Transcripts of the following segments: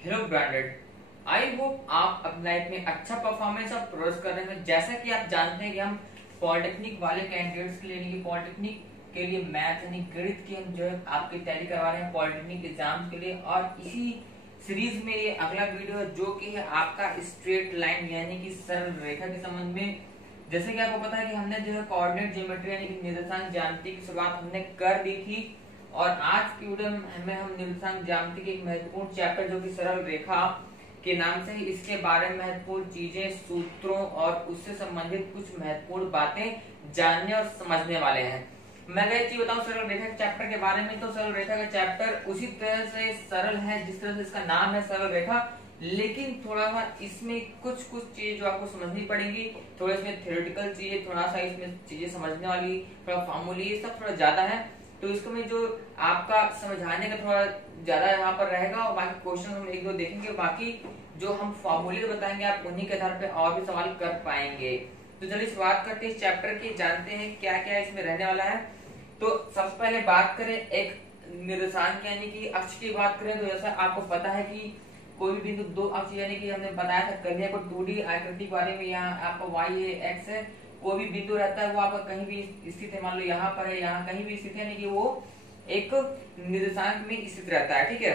Hello branded. I hope आप अपनी life में अच्छा परफॉर्मेंस और प्रोग्रेस कर रहे हैं। जैसा कि आप जानते हैं कि हम पॉलिटेक्निक वाले कैंडिडेट्स के लिए यानी कि पॉलिटेक्निक के लिए मैथ यानी गणित की हम जो है आपकी तैयारी करवा रहे हैं पॉलिटेक्निक एग्जाम के लिए। और इसी सीरीज में ये अगला वीडियो है जो कि है आपका स्ट्रेट लाइन यानी कि सरल रेखा के संबंध में। जैसे कि आपको पता है कि हमने जो है कोऑर्डिनेट ज्योमेट्री यानी कि निर्देशांक ज्यामिति की शुरुआत हमने कर दी थी। और आज की वीडियो में हम निर्देशांक ज्यामिति के एक महत्वपूर्ण चैप्टर जो कि सरल रेखा के नाम से ही इसके बारे में महत्वपूर्ण चीजें, सूत्रों और उससे संबंधित कुछ महत्वपूर्ण बातें जानने और समझने वाले हैं। मैं अगर एक चीज बताऊं सरल रेखा के चैप्टर के बारे में, तो सरल रेखा का चैप्टर उसी तरह से सरल है जिस तरह से इसका नाम है सरल रेखा, लेकिन थोड़ा सा इसमें कुछ चीजें जो आपको समझनी पड़ेगी। थोड़ा इसमें थ्योरेटिकल चीजें, थोड़ा सा इसमें चीजें समझने वाली, थोड़ा फार्मूली, ये सब थोड़ा ज्यादा है। तो इसको में जो आपका समझाने का थोड़ा ज्यादा यहाँ पर रहेगा और बाकी क्वेश्चन हम एक दो देखेंगे। बाकी जो हम फॉर्मूले बताएंगे आप उन्हीं के आधार पे और भी सवाल कर पाएंगे। तो चलिए शुरुआत करते हैं इस चैप्टर की, जानते हैं क्या क्या इसमें रहने वाला है। तो सबसे पहले बात करें एक निर्देशांक यानी कि अक्ष की बात करें, तो जैसा आपको पता है कि कोई भी बिंदु दो अक्ष यानी कि हमने बताया था कल को 2D आकृति के बारे में। यहाँ आपका y है, x है, कोई भी बिंदु रहता है वो आपका कहीं भी स्थित है, मान लो यहाँ पर है, यहाँ कहीं भी स्थित है, यानी कि वो एक निर्देशांक में स्थित रहता है। ठीक है।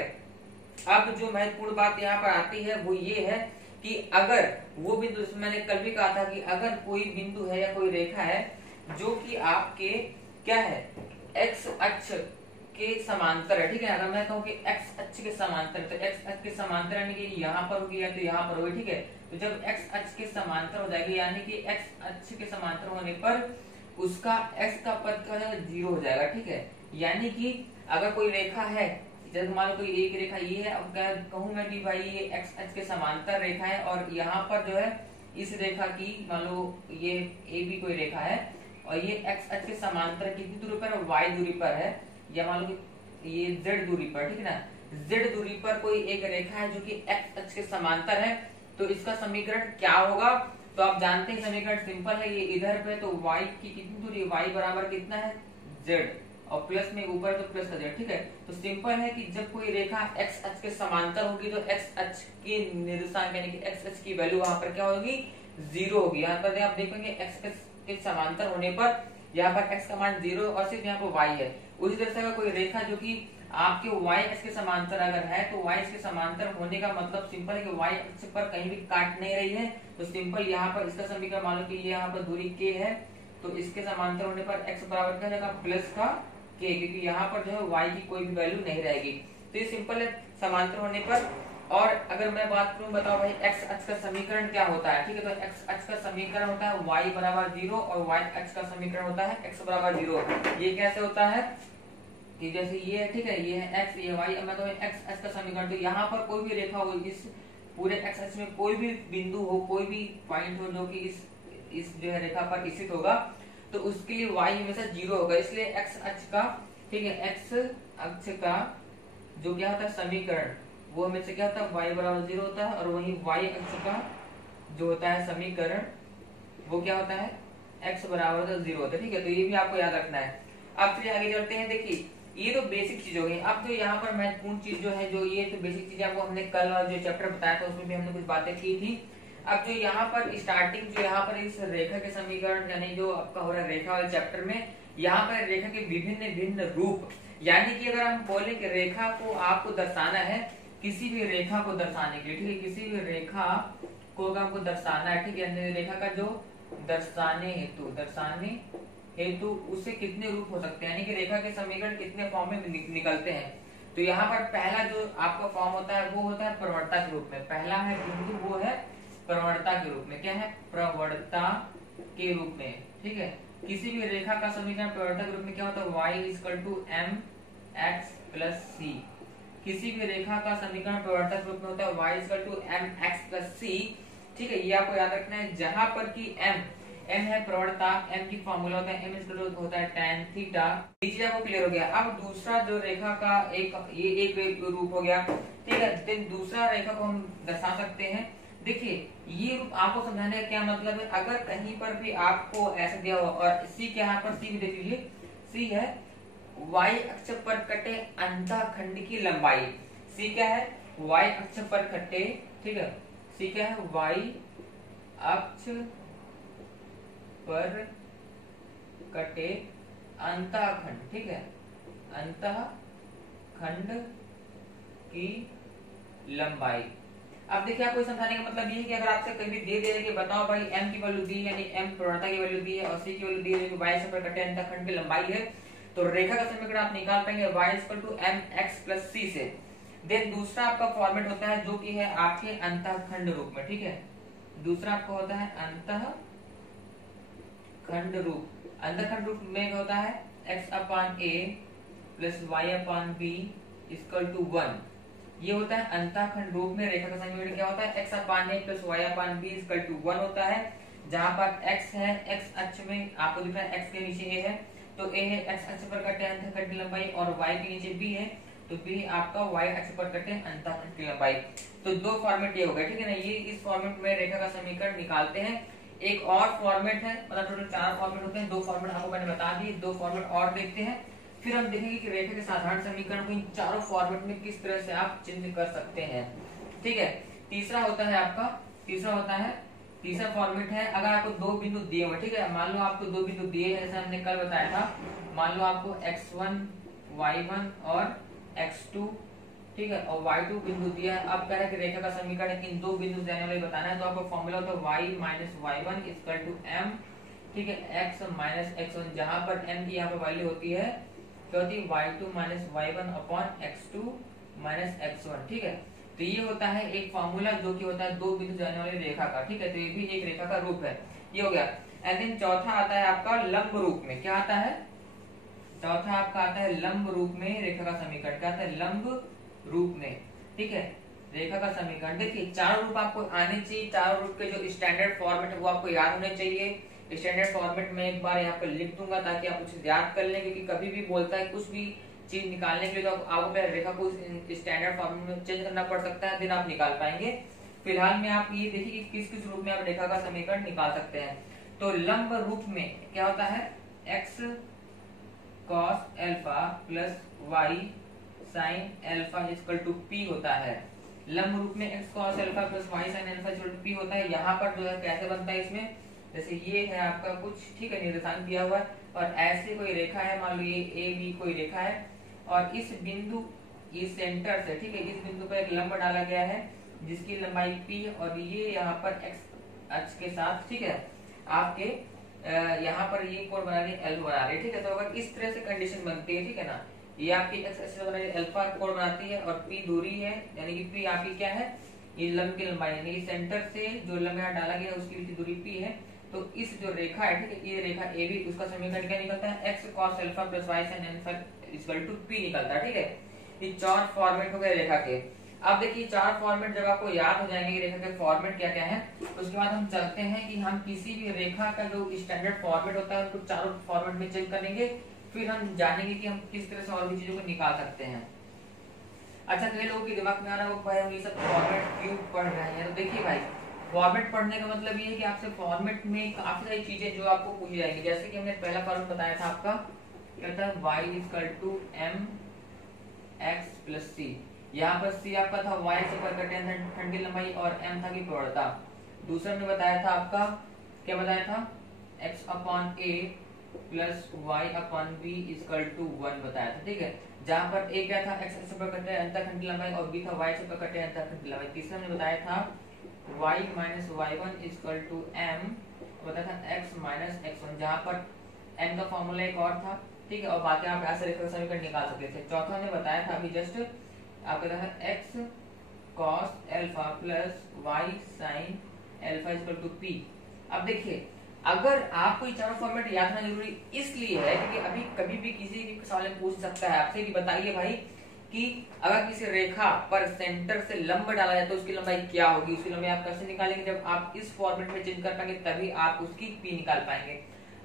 अब जो महत्वपूर्ण बात यहाँ पर आती है वो ये है कि अगर वो बिंदु, मैंने कल भी कहा था कि अगर कोई बिंदु है या कोई रेखा है जो कि आपके क्या है x अक्ष के समांतर है। ठीक है। अगर मैं कहूँ कि x अक्ष के समांतर, तो x अक्ष के समांतर यानी कि यहाँ पर होगी या तो यहाँ पर होगी। ठीक है। तो जब x अक्ष के समांतर हो जाएगी यानी कि x अक्ष के समांतर होने पर उसका x का पद क्या हो जाएगा, 0 हो जाएगा। ठीक है। यानी कि अगर कोई रेखा है, जैसे मान लो कोई एक रेखा ये है, अब कहूँ मैं कि भाई ये x अक्ष के समांतर रेखा है और यहाँ पर जो है इस रेखा की मान लो ये a भी कोई रेखा है और ये x अक्ष के समांतर कितनी दूरी पर, y दूरी पर है, या मान लो कि ये z दूरी पर। ठीक है ना। z दूरी पर कोई एक रेखा है जो कि x अक्ष के समांतर है, तो इसका समीकरण क्या होगा। तो आप जानते हैं समीकरण सिंपल है, ये इधर पे तो y की कितनी दूरी, y बराबर कितना है z, और प्लस में ऊपर तो प्लस का z। ठीक है। तो सिंपल है कि जब कोई रेखा x अक्ष के समांतर होगी तो x अक्ष के निर्देशांक यानी कि x अक्ष की वैल्यू वहां पर क्या होगी, 0 होगी। यहाँ पर आप देखेंगे x अक्ष के समांतर होने पर यहाँ पर x का मान 0 और सिर्फ यहाँ पर y है। उसी तरह से अगर कोई रेखा जो कि आपके y अक्ष के समांतर अगर है तो y अक्ष के समांतर होने का मतलब सिंपल है कि y अक्ष पर कहीं भी काट नहीं रही है। तो सिंपल यहाँ पर इसका समीकरण मान लो कि यहाँ पर दूरी k है, तो इसके समांतर होने पर x बराबर क्या जाएगा, प्लस का k, क्योंकि यहाँ पर जो है y की कोई भी वैल्यू नहीं रहेगी। तो ये सिंपल है समांतर होने पर। और अगर मैं बात करूं, बताओ भाई x अक्ष का समीकरण क्या होता है। ठीक है। तो x अक्ष का समीकरण होता है y बराबर 0 और y अक्ष का समीकरण होता है x बराबर 0। ये कैसे होता है कि जैसे ये है, ठीक है, ये है x, ये y, मैं तो x अक्ष का समीकरण, तो यहाँ पर कोई भी रेखा हो, इस पूरे x अक्ष में कोई भी बिंदु हो, कोई भी पॉइंट हो जो कि इस जो है रेखा पर स्थित होगा, तो उसके लिए y हमेशा 0 होगा। इसलिए x अक्ष का, ठीक है, x अक्ष का जो क्या होता है समीकरण, वो हमेशा क्या होता है y बराबर 0 होता है, और वही y अक्ष का जो होता है समीकरण वो क्या होता है x बराबर 0 होता है। ठीक है। तो ये भी आपको याद रखना है। अब चलिए आगे चलते हैं। देखिए ये तो बेसिक चीज हो गई। अब जो यहाँ पर महत्वपूर्ण चीज जो है, जो ये तो बेसिक चीज आपको हमने कल और जो चैप्टर बताया था उसमें भी हमने कुछ बातें की थी। अब जो यहाँ पर स्टार्टिंग, जो यहाँ पर इस रेखा के समीकरण यानी जो आपका हो रहा है रेखा वाले चैप्टर में, यहाँ पर रेखा के विभिन्न भिन्न रूप, यानी कि अगर हम बोले कि रेखा को आपको दर्शाना है, किसी भी रेखा को दर्शाने के लिए, ठीक है, किसी भी रेखा को आपको दर्शाना है, ठीक है, रेखा का जो दर्शाने हेतु उससे कितने रूप हो सकते हैं, यानी कि रेखा के समीकरण कितने फॉर्म में निकलते हैं। तो यहाँ पर पहला जो आपका फॉर्म होता है वो होता है प्रवणता के रूप में। पहला है बिंदु, वो है प्रवणता के रूप में। क्या है, प्रवणता के रूप में। ठीक है। किसी भी रेखा का समीकरण प्रवणता के रूप में क्या होता है, y = mx + c। किसी भी रेखा का समीकरण प्रवणता के रूप में होता है y = mx + c। ठीक है। ये आपको याद रखना है, जहां पर कि m है प्रवणता, m की फॉर्मूला होता है m होता है tan थीटा। ये चीज आपको क्लियर हो गया। अब दूसरा जो रेखा का एक रूप हो गया। ठीक है। देन दूसरा रेखा को हम दर्शा सकते हैं। देखिए ये रूप आपको समझाने का क्या मतलब है, अगर कहीं पर भी आपको ऐसा दिया हो और c के यहाँ पर c भी देख लीजिए, c है y अक्ष पर कटे अंतःखंड की लंबाई। c क्या है, वाई अक्ष पर कटे, ठीक है, सी क्या है, वाई अक्ष पर कटे अंतःखंड, ठीक है, अंतःखंड की लंबाई। अब देखिए आपको समझाने का मतलब ये है कि अगर आपसे कभी दे दे कि बताओ भाई m की वैल्यू दी है, यानी m प्रवणता की वैल्यू दी है और c की वैल्यू दी है, जो कि y अक्ष पर कटे अंतःखंड की लंबाई है, तो रेखा का समीकरण आप निकाल पाएंगे y mx + c से। देन दूसरा आपका फॉर्मेट होता है जो कि है आपके अंतःखंड रूप में, ठीक है, दूसरा आपका होता है अंतःखंड रूप। अंतःखंड रूप में क्या होता है, x/a + y/b = 1। ये होता है अंतःखंड रूप में रेखा का समीकरण। क्या होता है, x/a + y/b = 1 होता है, जहां पर x है, x अक्ष में आपको दिख रहा है x के नीचे a है, तो a है x अक्ष पर कटे अंतःखंड की लंबाई, और y के नीचे b है, तो b आपका y अक्ष पर कटे अंतःखंड की लंबाई। तो दो फॉर्मेट ये हो गए, ठीक है ना, ये इस फॉर्मेट में रेखा का समीकरण निकालते हैं। एक और फॉर्मेट है, मतलब टोटल 4 फॉर्मेट होते हैं, 2 फॉर्मेट आपको मैंने बता दिए, 2 फॉर्मेट और देखते हैं, फिर हम देखेंगे कि रेखा के साधारण समीकरण को इन चारों फॉर्मेट में किस तरह से आप चिन्ह कर सकते हैं, ठीक है। तीसरा होता है आपका, तीसरा फॉर्मेट है, अगर आपको 2 बिंदु दिए हुए, ठीक है, मान लो आपको 2 बिंदु दिए हैं, जैसे हमने कल बताया था, मान लो आपको x1 y1 और x2, ठीक है, और y2 बिंदु दिया है। अब कह रहा है कि रेखा का समीकरण इन 2 बिंदु से आने वाले बताना है, तो आपको फॉर्मूला होता है y - y1 = m, ठीक है, x - x1, जहां पर m की यहाँ पर वैल्यू होती है, क्या होती है, y2 - y1 x2 - x1, ठीक है। तो ये होता है एक फार्मूला जो कि होता है 2 बिंदु जाने वाली रेखा का, ठीक है, तो ये भी एक रेखा का रूप है, ये हो गया। एंड देन चौथा आता है आपका लंब रूप में। क्या आता है, चौथा आपका आता है लंब रूप में रेखा का समीकरण। क्या आता है, लंब रूप में, ठीक है, रेखा का समीकरण। देखिए चारों रूप आपको आने चाहिए, चारों रूप के जो स्टैंडर्ड फॉर्मेट है वो आपको याद होने चाहिए। स्टैंडर्ड फॉर्मेट में एक बार यहाँ पर लिख दूंगा ताकि आप उसे याद कर लें, क्योंकि कभी भी बोलता है कुछ भी चीज निकालने के लिए तो आपको पहले रेखा को स्टैंडर्ड फॉर्मेट में चेंज करना पड़ सकता है, फिर आप निकाल पाएंगे। फिलहाल में आप ये देखिए कि किस किस रूप में आप रेखा का समीकरण निकाल सकते हैं। तो लंब रूप में क्या होता है, x cos alpha plus y sin alpha = p होता है। लंब रूप में x cos alpha plus y sin alpha = p होता है। यहाँ पर जो है कैसे बनता है, इसमें जैसे ये है आपका कुछ, ठीक है, निर्देशांक दिया हुआ है, और ऐसे कोई रेखा है, मान लो ये ए बी कोई रेखा है, और इस बिंदु, इस सेंटर से, ठीक है, इस बिंदु पर एक लंब डाला गया है जिसकी लंबाई p है, और ये यहाँ पर x अक्ष के साथ, ठीक है, आपके यहाँ पर ये कोण बना रही है, L बना रही है, ठीक है। तो अगर इस तरह से कंडीशन बनती है, ठीक है ना, ये आपकी x अक्ष बना रही है, अल्फा कोण बनाती है, और p दूरी है, यानी कि p आपकी क्या है, ये लंब की लंबाई, यानी सेंटर से जो लंब यहाँ डाला गया है उसकी भी दूरी p है। तो इस जो रेखा है, ठीक है, ये रेखा AB, उसका समीकरण क्या निकलता है, x cos alpha plus y sin alpha = p निकलता है, ठीक है। ये 4 फॉर्मेट हो गए रेखा के। अब देखिए 4 फॉर्मेट जब आपको याद हो जाएंगे रेखा के फॉर्मेट क्या क्या है, उसके बाद हम चलते हैं कि हम किसी भी रेखा का जो स्टैंडर्ड फॉर्मेट होता है उसको चारों फॉर्मेट में चेंज करेंगे, फिर हम जानेंगे कि हम किस तरह से और भी चीजों को निकाल सकते हैं। अच्छा, कई लोगों के दिमाग में आ रहा है भाई हम ये सब फॉर्मेट क्यों पढ़ रहे हैं, तो देखिए भाई फॉर्मेट पढ़ने का मतलब ये है कि आपसे फॉर्मेट में काफी सारी चीजें जो आपको पूछी जाएंगी, जैसे कि हमने पहला फॉर्मेट बताया था आपका, क्या था, y = mx + c। यहाँ पर c आपका था y अक्ष पर कटे अंतःखंड की लंबाई, और m था की प्रवणता। दूसरा हमने बताया था आपका, क्या बताया था, x/a प्लस y/b = 1 बताया था, ठीक है, जहाँ पर a क्या था, x अक्ष पर कटे अंतःखंड की लंबाई, और b था y अक्ष पर कटे अंतःखंड की लंबाई। तीसरा हमने बताया था y - y1 = m, बताया था x - x1, जहाँ पर m का फॉर्मूला एक और था, ठीक है, और बाकी आप ऐसे रेखा समीकरण निकाल सकते थे। चौथा हमने बताया था अभी जस्ट, आपका था x cos alpha plus y sin alpha = p। अब देखिए अगर आपको ये चारों फॉर्मेट याद रखना जरूरी इसलिए है क्योंकि अभी कभी भी किसी भी सवाल में पूछ सकता है आपसे कि बताइए भाई कि अगर किसी रेखा पर सेंटर से लंब डाला जाए तो उसकी लंबाई क्या होगी, उसकी लंबाई आप कैसे निकालेंगे, जब आप इस फॉर्मेट में चेंज कर पाएंगे तभी आप उसकी p निकाल पाएंगे।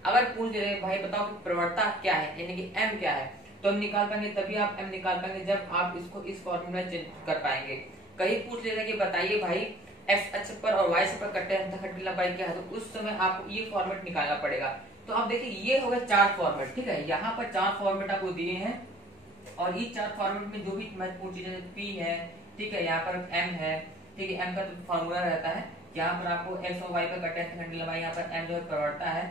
अगर पूछ दे भाई बताओ कि प्रवणता क्या है, यानी कि m क्या है, तो हम निकाल पाएंगे, तभी आप m निकाल पाएंगे जब आप इसको इस फॉर्मेट में चेंज कर पाएंगे। कहीं पूछ ले कि बताइए भाई x अक्ष पर और y अक्ष पर कटे अंतःखंड की लंबाई क्या है, तो उस समय आपको ये फॉर्मेट निकालना पड़ेगा। तो अब देखिए ये हो गए 4 फॉर्मेट, ठीक है, यहाँ पर 4 फॉर्मेट आपको दिए हैं, और ये 4 फॉर्मेट में जो भी महत्वपूर्ण चीजें p है, ठीक है, यहाँ पर m है, ठीक है, m का तो फॉर्मूला रहता है, यहाँ पर आपको x और y का कटे अंतखंड लंबाई, यहाँ पर m जो है परिवर्तता है।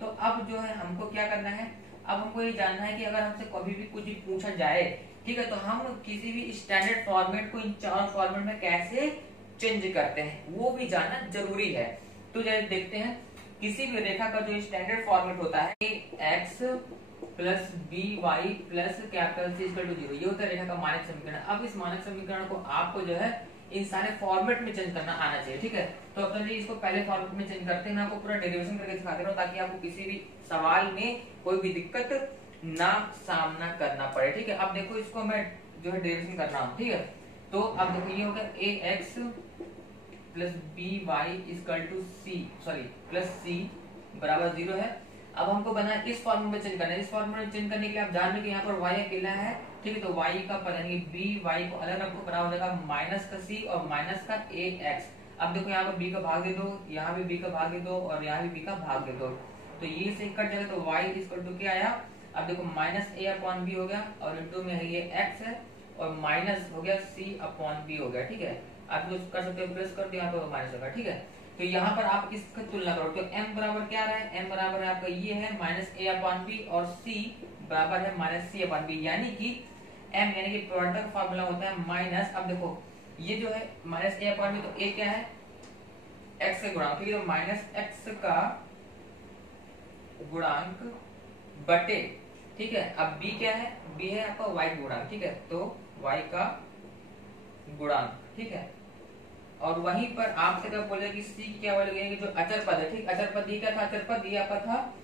तो अब जो है हमको क्या करना है, अब हमको ये जानना है कि अगर हमसे कभी भी कुछ भी पूछा जाए, ठीक है, तो हम किसी भी स्टैंडर्ड फॉर्मेट को इन चार फॉर्मेट में कैसे चेंज करते हैं वो भी जानना जरूरी है। तो जैसे देखते हैं, किसी भी रेखा का जो स्टैंडर्ड फॉर्मेट होता है x plus b y plus capital c equal to 0, ये होता है रेखा का मानक समीकरण। अब इस मानक समीकरण को आपको जो है इन सारे फॉर्मेट में चेंज करना आना चाहिए, ठीक है। तो अब चलिए इसको पहले फॉर्मेट में चेंज करते हैं, मैं आपको पूरा डेरिवेशन करके दिखा दे रहा हूँ ताकि आपको किसी भी सवाल में कोई भी दिक्कत ना सामना करना पड़े, ठीक है। अब देखो इसको मैं जो है डेरिवेशन कर रहा हूँ, ठीक है। तो अब देखो ये हो गया a x plus b y equal to plus c बराबर 0 है। अब हमको बना इस फॉर्मूले में चेंज करना है। इस फॉर्मूले में चेंज करने के लिए आप जान लो कि यहाँ पर y अकेला है, ठीक है, तो y का पद यानी b y को अलग रखो, बराबर हो जाएगा माइनस का c और माइनस का a x। अब देखो यहाँ पर b का भाग दे दो, यहाँ भी b का भाग दे दो और यहाँ भी b का भाग दे दो, तो ये से कट जाएगा, तो y इक्वल टू क्या आया, अब देखो माइनस a अपॉन b हो गया और इंटू में है ये x है और माइनस हो गया c अपॉन b हो गया, ठीक है। आप जो कर सकते हो प्लस कर दो, यहाँ पर माइनस होगा, ठीक है। तो यहाँ पर आप इसका तुलना करो, तो m बराबर क्या रहा है, m बराबर है आपका ये है माइनस a अपॉन b और c बराबर है माइनस c अपॉन b, यानी कि m यानी कि प्रोडक्ट का फार्मूला होता है माइनस, अब देखो ये जो है माइनस a अपॉन b, तो a क्या है x का गुणांक, ठीक है, तो माइनस x का गुणांक बटे, ठीक है। अब b क्या है, b है आपका y का गुणांक, ठीक है, तो y का गुणांक, ठीक है। और वहीं पर आपसे क्या बोले कि c की क्या वैल्यू लेंगे, जो अचर पद है, ठीक, अचर पद ये क्या था, अचर पद ये आपका था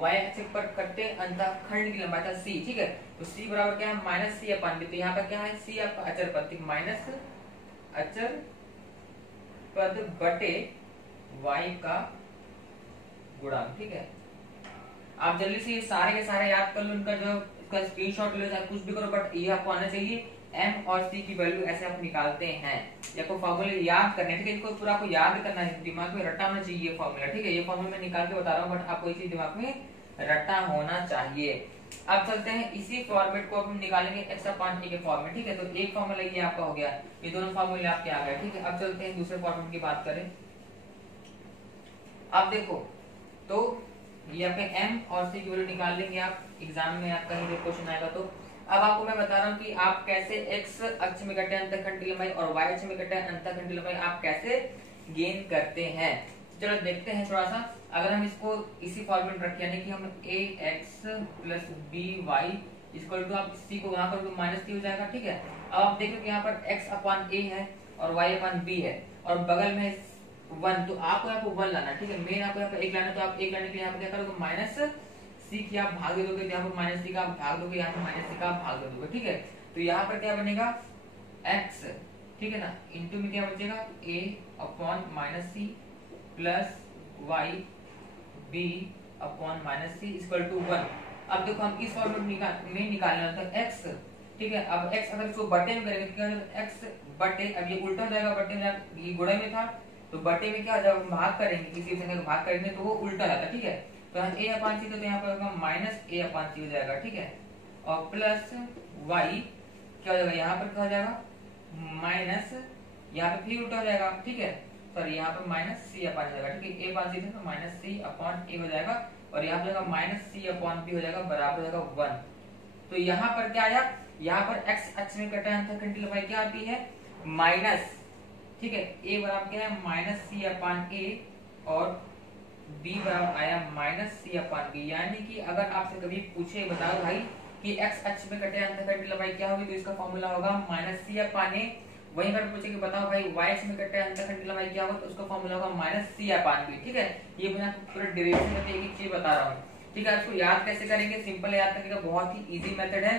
y अक्ष पर कटे अंतःखंड की लंबाई था c, ठीक है। तो c बराबर क्या है माइनस c अपॉन b, तो यहाँ पर क्या है c आपका अचर पद, ठीक, माइनस अचर पद बटे y का गुणांक, ठीक है। आप जल्दी से ये सारे के सारे याद कर लो, इनका जो इसका स्क्रीनशॉट लो, चाहे कुछ भी करो, बट ये आपको आना चाहिए m और c की वैल्यू ऐसे आप निकालते हैं, या कोई फॉर्मूले याद करने, ठीक है, इसको पूरा आपको याद करना है, दिमाग में रटा होना चाहिए ये फॉर्मूला, ठीक है। ये फॉर्मूला मैं निकाल के बता रहा हूँ, बट आपको इसी दिमाग में रटा होना चाहिए। अब चलते हैं इसी फॉर्मेट को हम निकालेंगे x अपॉन a के फॉर्मेट, ठीक है। तो एक फॉर्मूला ये आपका हो गया, ये दोनों फॉर्मूले आपके आ गए, ठीक है। अब चलते हैं दूसरे फॉर्मेट की बात करें। अब देखो, तो ये आपके m और c की वैल्यू निकाल लेंगे आप, एग्जाम में आपका ये क्वेश्चन आएगा। तो अब आपको मैं बता रहा हूँ कि आप कैसे x अक्ष में कटे अंतःखंड की लंबाई और y अक्ष में कटे अंतःखंड की लंबाई आप कैसे गेन करते हैं। चलो देखते हैं थोड़ा सा, अगर हम इसको इसी फॉर्मेट रखें, यानी कि हम ax plus by equal to, आप c को वहां पर माइनस c हो जाएगा, ठीक है। अब आप देखो कि यहाँ पर x अपॉन a है और y अपॉन b है और बगल में 1, तो आपको यहाँ पर 1 लाना, ठीक है। मेन आपको यहाँ पर 1 लाना, तो आप 1 लाने के लिए यहाँ पर क्या करोगे, माइनस c की आप भाग दे दोगे, यहाँ पर माइनस c का आप भाग दोगे, यहाँ पर माइनस c का आप भाग दे दोगे, ठीक है। तो यहाँ पर क्या बनेगा x, ठीक है ना, इंटू में क्या बचेगा a अपॉन माइनस c प्लस y b upon minus c equal to 1। अब देखो हम इस फॉर्मेट में निकालना था x, ठीक है। अब x अगर इसको बटे में करेंगे तो क्या होगा, x बटे, अब ये उल्टा हो जाएगा, बटे में ये गुणे में था, तो बटे में क्या, जब भाग करेंगे किसी संख्या का भाग करेंगे तो वो उल्टा जाता, ठीक है। तो a अपॉन c, तो यहाँ पर होगा माइनस a अपॉन c हो जाएगा, ठीक है, और प्लस y क्या हो जाएगा, यहाँ पर क्या हो जाएगा माइनस, यहाँ पे फिर उल्टा हो जाएगा, ठीक है, सॉरी यहाँ पर माइनस c अपॉन जाएगा, ठीक है, a अपॉन c तो माइनस c अपॉन a हो जाएगा और यहाँ पर माइनस c अपॉन b हो जाएगा, बराबर हो जाएगा 1। तो यहाँ पर क्या आया, यहाँ पर x अक्ष में कटा अंतःखंड की लंबाई क्या आती है माइनस, ठीक है, a बराबर क्या है माइनस c अपॉन a और b बराबर आया माइनस c अपॉन b। यानी कि अगर आपसे कभी पूछे बताओ भाई कि x अक्ष में कटे अंतःखंड की लंबाई क्या होगी, तो इसका फॉर्मूला होगा माइनस c अपॉन a। वहीं पर पूछे कि बताओ भाई y अक्ष में कटे अंतःखंड की लंबाई क्या होगा, तो उसका फॉर्मूला होगा माइनस c अपॉन b, ठीक है। ये मैं आपको पूरा डेरिवेशन करके एक चीज बता रहा हूँ, ठीक है। इसको याद कैसे करेंगे, सिंपल याद करने का बहुत ही इजी मेथड है।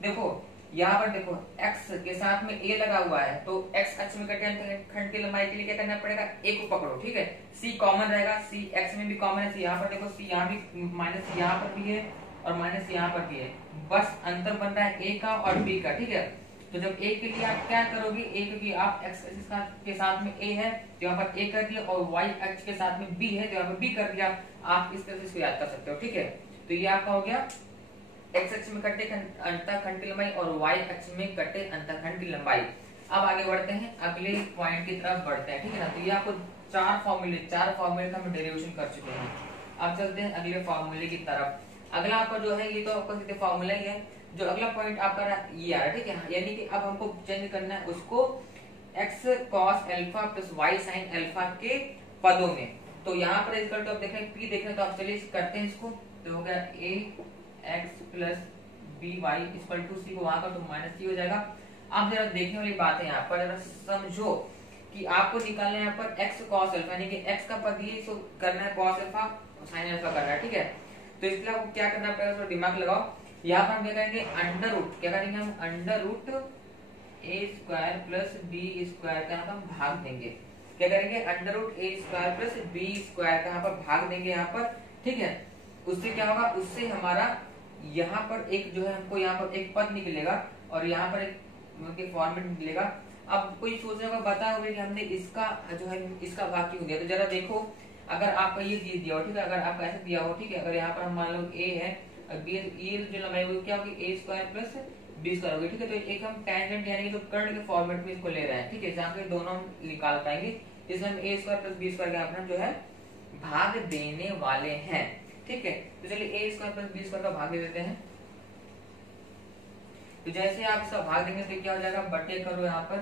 देखो यहाँ पर देखो x के साथ में a लगा हुआ है, तो x अक्ष में कटे अंतःखंड की लंबाई के लिए क्या करना पड़ेगा, a को पकड़ो, ठीक है। c कॉमन रहेगा, c x में भी कॉमन है, यहाँ पर देखो c यहाँ भी माइनस यहाँ पर भी है और माइनस यहाँ पर भी है, बस अंतर बन रहा है a का और b का, ठीक है। तो जब a के लिए आप क्या करोगे, a क्योंकि आप x के साथ में a है तो यहाँ पर a कर दिया और y अक्ष के साथ में b है तो यहाँ पर b कर दिया। आप इस तरह से इसको याद कर सकते हो, ठीक है। तो ये आपका हो गया x अक्ष में कटे अंतःखंड की लंबाई और y अक्ष में कटे अंतःखंड की लंबाई। अब आगे बढ़ते हैं, अगले पॉइंट की तरफ बढ़ते हैं, ठीक है ना। तो ये आपको चार फॉर्मूले का हम डेरिवेशन कर चुके हैं। अब चलते हैं अगले फॉर्मूले की तरफ। अगला आपका जो है, ये तो आपका सीधे फॉर्मूला ही है। जो अगला पॉइंट आपका ये आ रहा है, ठीक है, यानी कि अब हमको चेंज करना है उसको x cos alpha plus y sin alpha के पदों में। तो यहाँ पर इसका तो आप देख रहे हैं p देख रहे हैं, तो आप चलिए करते हैं इसको। तो हो गया a x plus b y equal to c को वहां का तो माइनस c हो जाएगा। अब जरा देखने वाली बात है यहाँ पर, जरा समझो कि आपको निकालना है यहाँ पर x cos अल्फा, यानी कि x का पद ये सो करना है cos अल्फा और sin अल्फा करना है, ठीक है। तो इसलिए आपको क्या करना पड़ेगा, थोड़ा दिमाग लगाओ। यहाँ पर हम क्या करेंगे, अंडर रूट, क्या करेंगे हम, under root a square plus b square का यहाँ पर हम भाग देंगे। क्या करेंगे, under root a square plus b square का यहाँ पर भाग देंगे यहाँ पर, ठीक है। उससे क्या होगा, उससे हमारा यहाँ पर एक जो है, हमको यहाँ पर एक पद निकलेगा और यहाँ पर एक के फॉर्मेट मिलेगा। अब कोई सोच रहा होगा, बता होगा कि हमने इसका जो है इसका भाग क्यों दिया। तो जरा देखो, अगर आपका ये दिया हो, ठीक है, अगर आपका ऐसा दिया हो, ठीक है, अगर यहाँ पर हम मान लो a है और b, ये जो लंबाई होगी क्या होगी, a square plus b square होगी, ठीक है। तो एक हम टेंजेंट यानी कि जो कर्ण के फॉर्मेट में इसको ले रहे हैं, ठीक है, जहाँ पे दोनों हम निकाल पाएंगे। इसमें हम a square plus b square का अपना जो है भाग देने वाले हैं, ठीक है। तो चलिए a square plus b square का भाग दे देते हैं। तो जैसे आप इसका भाग देंगे तो क्या हो जाएगा, बटे करो यहाँ पर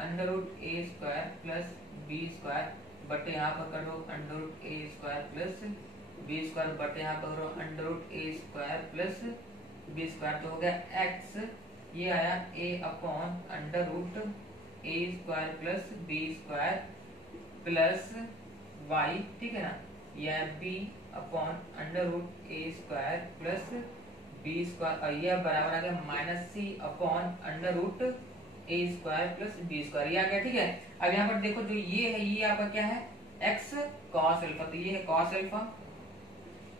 under root a square plus b square बटे यहाँ पर करो under root a square plus b square बटे यहाँ पर करो under root a square plus b square. तो हो गया x, ये आया a upon under root a square plus b square plus y, ठीक है ना। यह b upon under root a square plus b square और यह बराबर आ गया minus c upon under root a square plus b square, ये आ गया, ठीक है। अब यहाँ पर देखो, जो ये है ये आपका क्या है, x cos अल्फा, तो ये है cos अल्फा,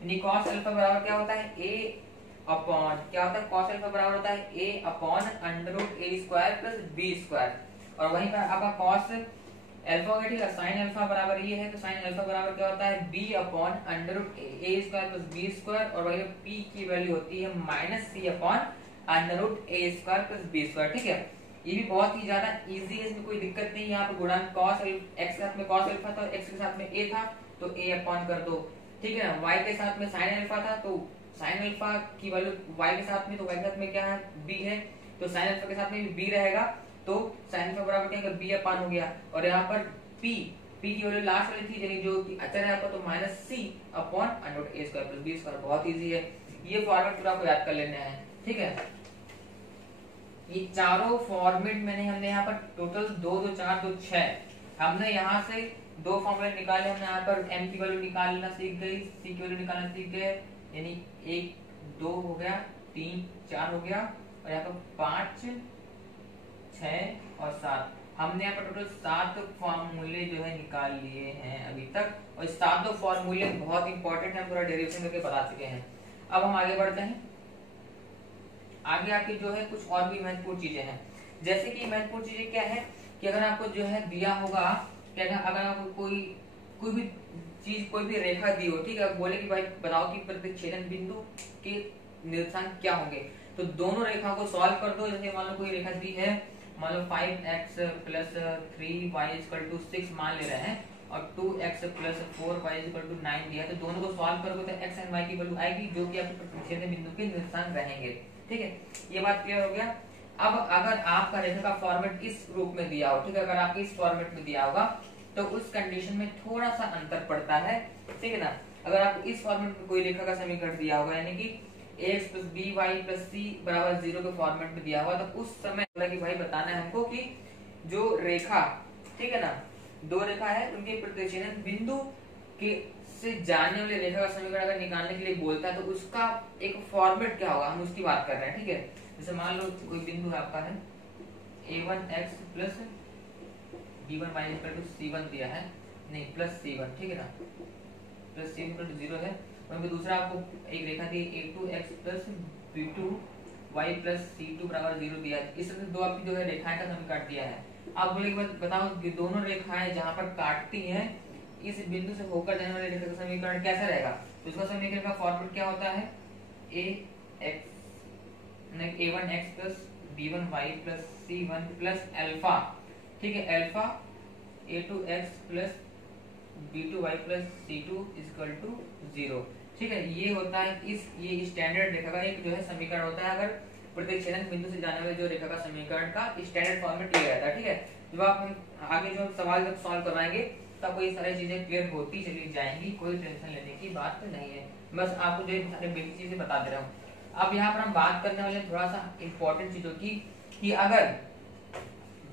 यानी cos अल्फा बराबर क्या होता है, a अपॉन क्या होता है, cos अल्फा बराबर होता है a upon under root a square plus b square. और वहीं पर आपका cos अल्फा हो गया, ठीक है। sin अल्फा बराबर ये है, तो sin अल्फा बराबर क्या होता है, b upon under root a square plus b square. और वहीं p की वैल्यू होती है minus c upon under root a square plus b square, ठीक है। ये भी बहुत ही ज्यादा इजी है, इसमें कोई दिक्कत नहीं। यहाँ पे गुणन cos x के साथ में cos अल्फा था, x के साथ में a था तो a अपॉन कर दो, ठीक है ना। y के साथ में sin अल्फा था तो sin अल्फा की वैल्यू y के साथ में, तो y के साथ में क्या है, b है, तो sin अल्फा के साथ में भी b रहेगा, तो sin अल्फा बराबर क्या होगा, b अपॉन हो गया। और यहाँ पर p की वैल्यू लास्ट वाली थी, यानी जो कि अचर है आपका, तो minus c upon under root a square plus b square. बहुत इजी है, ये फॉर्मेट पूरा आपको याद कर लेना है, ठीक है। ये चारों फॉर्मेट मैंने हमने यहाँ पर टोटल 2 2 4 2 6 हमने यहाँ से 2 फॉर्मूले निकाले। हमने यहाँ पर m की वैल्यू निकालना सीख गई, c की वैल्यू निकालना सीख गए, यानी 1 2 हो गया, 3 4 हो गया, और यहाँ पर 5 6 और 7 हमने यहाँ पर टोटल 7 फॉर्मूले जो है निकाल लिए हैं अभी तक। और इस 7 फॉर्मूले बहुत इंपॉर्टेंट है, पूरा डेरिवेशन करके बता चुके हैं। अब हम आगे बढ़ते हैं। आगे आपकी जो है कुछ और भी महत्वपूर्ण चीजें हैं, जैसे कि महत्वपूर्ण चीजें क्या है कि अगर आपको जो है दिया होगा, अगर आपको कोई भी चीज, कोई भी रेखा दी हो, ठीक है, बोले कि भाई बताओ कि प्रतिच्छेदन बिंदु के निर्देशांक क्या होंगे, तो दोनों रेखाओं को सॉल्व कर दो। जैसे मान लो कोई रेखा दी है, मान लो 5x plus 3y equal to 6 मान ले रहे हैं, और 2x plus 4y equal to 9 दिया है, तो दोनों को सॉल्व करोगे तो x एंड y की वैल्यू आएगी, जो कि आपके प्रतिच्छेदन बिंदु के निर्देशांक रहेंगे, ठीक है। ये बात क्लियर हो गया। अब अगर आपका रेखा का फॉर्मेट इस रूप में दिया हो, ठीक है, अगर आपके इस फॉर्मेट में दिया होगा तो उस कंडीशन में थोड़ा सा अंतर पड़ता है, ठीक है ना। अगर आपको इस फॉर्मेट में कोई रेखा का समीकरण दिया होगा, यानी कि ax plus by plus c बराबर 0 के फॉर्मेट में दिया हुआ, तो उस समय कि भाई बताना है हमको कि जो रेखा, ठीक है ना, दो रेखा है, उनके प्रतिच्छेदन बिंदु के से जाने वाले रेखा का समीकरण अगर निकालने के लिए बोलता है तो उसका एक फॉर्मेट क्या होगा, हम उसकी बात कर रहे हैं, ठीक है। जैसे मान लो कोई बिंदु है आपका है a1x plus b1y equal to c1 दिया है, नहीं प्लस c1, ठीक है ना, प्लस c1 इक्वल टू 0 है। और दूसरा आपको एक रेखा दी a2x plus b2y plus c2 बराबर 0 दिया है। इस तरह से दो आपकी जो है रेखाएं का समीकरण दिया है। आप बोले बताओ कि दोनों रेखाएं जहां पर काटती हैं, इस बिंदु से होकर जाने वाले रेखा का समीकरण कैसा रहेगा, तो इसका समीकरण का फॉर्मूला क्या होता है, a1x plus b1y plus c1 plus alpha, ठीक है, alpha a2x plus b2y plus c2 equal to 0, ठीक है। ये होता है ये स्टैंडर्ड रेखा का एक जो है समीकरण होता है। अगर प्रतिच्छेदन बिंदु से जाने वाले जो रेखा का समीकरण का स्टैंडर्ड फॉर्मेट लिया जाता है, ठीक है। जब आप हम आगे जो सवाल जब सॉल्व करवाएंगे तब कोई सारी चीजें क्लियर होती चली जाएंगी, कोई टेंशन लेने की बात नहीं है। बस आपको जो सारे बेसिक चीजें बता दे रहा हूँ। अब यहाँ पर हम बात करने वाले थोड़ा सा इम्पोर्टेंट चीजों की, कि अगर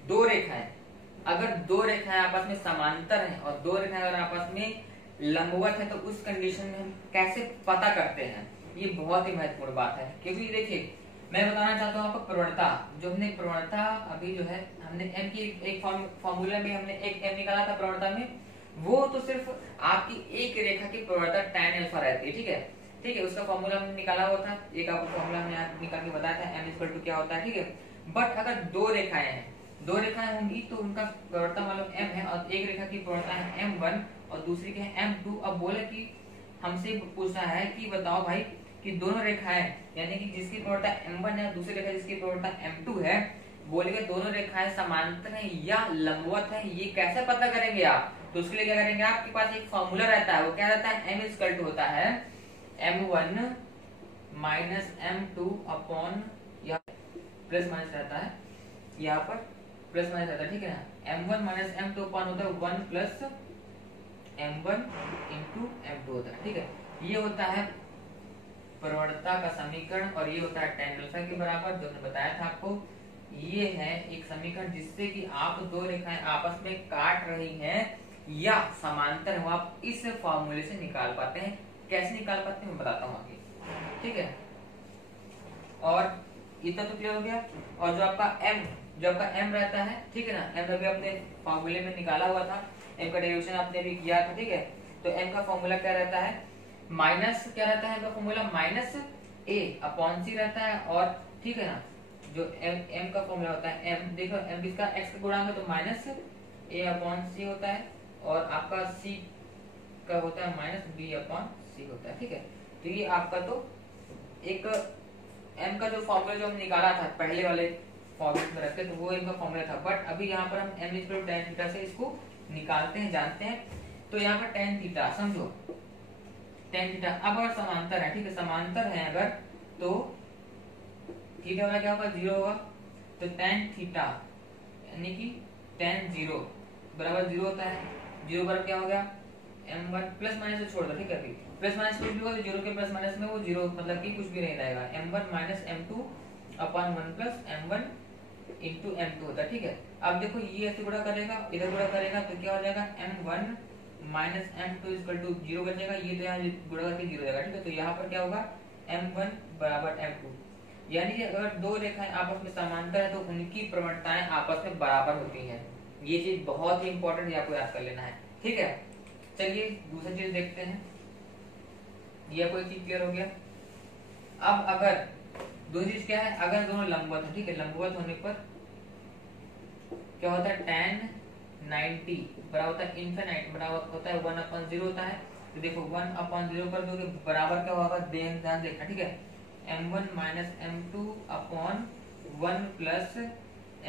दो रेखाएं आपस में समांतर हैं और दो रेखाएं अगर आपस में लंबवत है तो उस कंडीशन में हम कैसे पता करते हैं, ये बहुत ही महत्वपूर्ण बात है। क्योंकि देखिए मैं बताना चाहता हूँ आपको प्रवणता, जो हमने प्रवणता अभी जो है हमने m की एक फॉर्मूला में हमने एक m निकाला था प्रवणता में, वो तो सिर्फ आपकी एक रेखा की प्रवणता tan अल्फा रहती है, ठीक है, उसका फॉर्मूला हमने निकाला हुआ था, एक आपको फॉर्मूला हमने यहाँ निकाल के बताया था m इक्वल टू क्या होता है, ठीक है। बट अगर दो रेखाएं होंगी तो उनका प्रवणता मालूम m है और एक रेखा की प्रवणता है m1 और दूसरी की है m2। अब बोले कि हमसे पूछना है कि बताओ भाई कि दोनों रेखाएं यानी कि जिसकी प्रवणता m1 है दूसरी रेखा जिसकी प्रवणता m2 है, बोलेंगे दोनों रेखाएं समांतर हैं या लंबवत हैं, ये कैसे पता करेंगे आप? तो उसके लिए क्या करेंगे, आपके पास एक फॉर्मूला रहता है, वो क्या रहता है, m इक्वल टू होता है m1 माइनस m2 अपॉन, या प्लस माइनस रहता है, यहाँ पर प्लस माइनस रहता है, ठीक है ना। m1 माइनस m2 अपॉन होता है 1 प्लस m1 इंटू m2 होता है, ठीक है। ये होता है प्रवणता का समीकरण और ये होता है tan अल्फा के बराबर, जो हमने बताया था आपको। ये है एक समीकरण जिससे कि आप दो रेखाएं आपस में काट रही हैं या समांतर हो, आप इस फॉर्मूले से निकाल पाते हैं। कैसे निकाल पाते हैं मैं बताता हूँ आगे, ठीक है। और इतना तो क्लियर हो गया। और जो आपका m रहता है, ठीक है ना, m अभी आपने फॉर्मूले में निकाला हुआ था, m का डेरिवेशन आपने अभी किया था, ठीक है। तो m का फॉर्मूला क्या रहता है, माइनस क्या रहता है, formula minus a upon c रहता है, और ठीक है ना, जो m का फॉर्मूला होता है m, देखो m किसका x का गुणांक है तो माइनस a अपॉन c होता है, और आपका c का होता है माइनस b अपॉन c होता है, ठीक है। तो ये आपका तो एक m का जो फॉर्मूला जो हम निकाला था पहले वाले फॉर्मूले में रखते तो वो m का फॉर्मूला था, बट अभी यहाँ पर हम m equal to tan theta से इसको निकालते हैं, जानते हैं। तो यहाँ पर tan थीटा समझो, tan थीटा अब अगर समांतर है, ठीक है, समांतर है अगर तो थीटा वाला क्या होगा, 0 होगा। तो tan थीटा यानी कि tan 0 बराबर 0 होता है, 0 बराबर क्या हो गया, m1 प्लस माइनस से छोड़ दो, ठीक है। अभी प्लस माइनस कुछ भी होगा तो 0 के प्लस माइनस में वो 0 मतलब कि कुछ भी नहीं रहेगा, m1 minus m2 upon 1 plus m1 into m2 होता है, ठीक है। अब देखो ये ऐसे गुणा करेगा, इधर गुणा करेगा तो क्या हो जाएगा, m1 minus m2 equal to 0 बचेगा, ये तो यहाँ गुणा करके 0 जाएगा, ठीक है। तो यहाँ पर क्या होगा, m1 बराबर m2, यानी कि अगर दो रेखाएं आपस में समांतर है तो उनकी प्रवणताएं आपस में बराबर होती हैं। ये चीज बहुत ही इंपॉर्टेंट है, आपको याद कर लेना है, ठीक है। चलिए दूसरी चीज देखते हैं, ये कोई चीज क्लियर हो गया। अब अगर दूसरी चीज क्या है, अगर दोनों लंबवत है, ठीक है, लंबवत होने पर क्या होता है, tan 90 बराबर होता है इनफिनिट बराबर होता है 1/0 होता है। तो देखो 1/0 कर दोगे बराबर क्या होगा, ध्यान देखना, ठीक है, m1 minus m2 upon 1 plus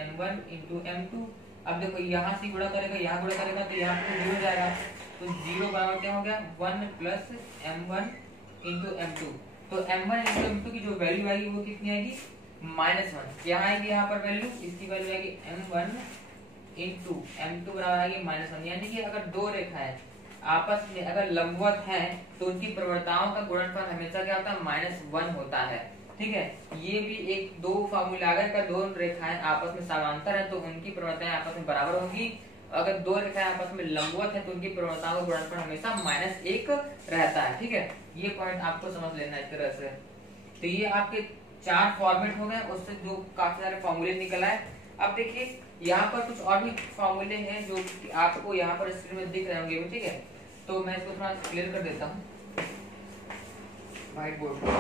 m1 into m2। अब देखो यहाँ से गुणा करेगा, यहाँ गुणा करेगा तो यहाँ पे 0 जाएगा, तो 0 बराबर क्या हो गया, 1 प्लस m1 इंटू m2। तो m1 इंटू m2 की जो वैल्यू आएगी वो कितनी आएगी, -1। यहाँ आएगी, यहाँ पर वैल्यू, इसकी वैल्यू आएगी m1 इंटू m2 बराबर आएगी -1। यानी कि अगर दो रेखाएं आपस में अगर लंबवत हैं तो उनकी प्रवणताओं का गुणनफल हमेशा क्या होता है, -1 होता है, ठीक है। ये भी एक दो फार्मूला, अगर दो रेखाएं आपस में समांतर है तो उनकी प्रवणताएं आपस में बराबर होंगी, अगर दो रेखाएं आपस में लंबवत है तो उनकी प्रवणताओं का गुणनफल हमेशा -1 रहता है, ठीक है। ये पॉइंट आपको समझ लेना इस तरह से। तो ये आपके 4 फॉर्मेट हो गए, उससे जो काफी सारे फॉर्मूले निकल आए। अब देखिए यहाँ पर कुछ और भी फॉर्मूले हैं जो आपको यहाँ पर स्क्रीन में दिख रहे होंगे, ठीक है। तो मैं इसको थोड़ा क्लियर कर देता हूँ व्हाइट बोर्ड पर।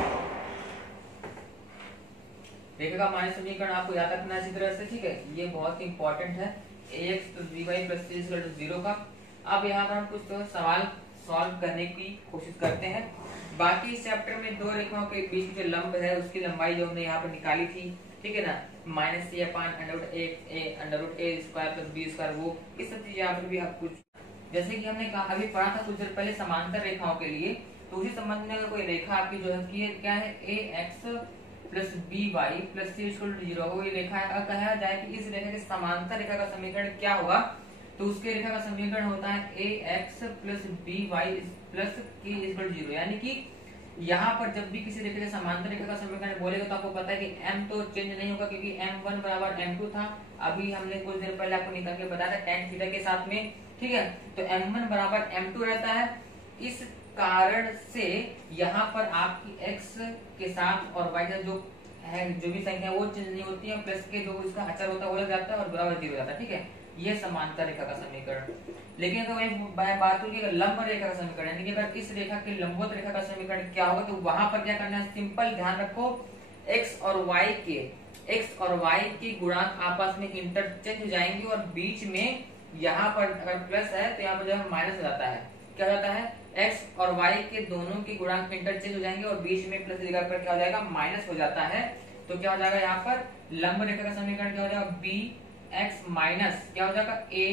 रेखा मान्य समीकरण आपको याद रखना इसी तरह से, ठीक है, ये बहुत ही इंपॉर्टेंट है, ax + by + c = 0 का। अब यहाँ पर हम कुछ तो सवाल सॉल्व करने की कोशिश करते हैं। बाकी इस चैप्टर में दो रेखाओं के बीच जो लंब है उसकी लंबाई जो हमने यहाँ पर निकाली थी, ठीक है ना, minus C upon under root a square plus b square, वो इस सब चीजें यहाँ पर भी आप कुछ, जैसे कि हमने कहा अभी पढ़ा था कुछ देर पहले समांतर रेखाओं के लिए, तो उसी संबंध में अगर कोई रेखा आपकी जो है कि क्या है a x plus b y plus c equal to 0, वो ये रेखा है, अगर कहा जाए कि इस रेखा के समांतर रेखा का समीकरण क्या होगा, तो उसके रेखा का समीकरण होता है a x plus b y plus के इक्वल टू 0, यानी कि यहाँ पर जब भी किसी रेखा के समांतर रेखा का समीकरण बोलेगा तो आपको पता है कि m तो चेंज नहीं होगा क्योंकि m1 बराबर m2 था, अभी हमने कुछ देर पहले आपको निकाल के बताया था tan थीटा के साथ में, ठीक है, तो m1 बराबर m2 रहता है। इस कारण से यहाँ पर आपकी x के साथ और y जो है जो भी संख्या वो चेंज नहीं होती है, प्लस के जो इसका अचर होता है वो लग जाता है और बराबर 0 जाता है, ठीक है, ये समांतर रेखा का समीकरण। लेकिन अगर वही बात होगी अगर लंब रेखा का समीकरण, यानी कि अगर इस रेखा के लंबवत रेखा का समीकरण क्या होगा, तो वहां पर क्या करना है, सिंपल ध्यान रखो x और y के गुणांक आपस में इंटरचेंज हो जाएंगे और बीच में यहाँ पर अगर प्लस है तो यहाँ पर जो माइनस हो जाता है, क्या हो जाता है, x और y के दोनों के गुणांक इंटरचेंज हो जाएंगे और बीच में प्लस जगह पर क्या हो जाएगा, माइनस हो जाता है। तो क्या हो जाएगा यहाँ पर लंब रेखा का समीकरण क्या हो जाएगा, बी एक्स माइनस क्या हो जाएगा a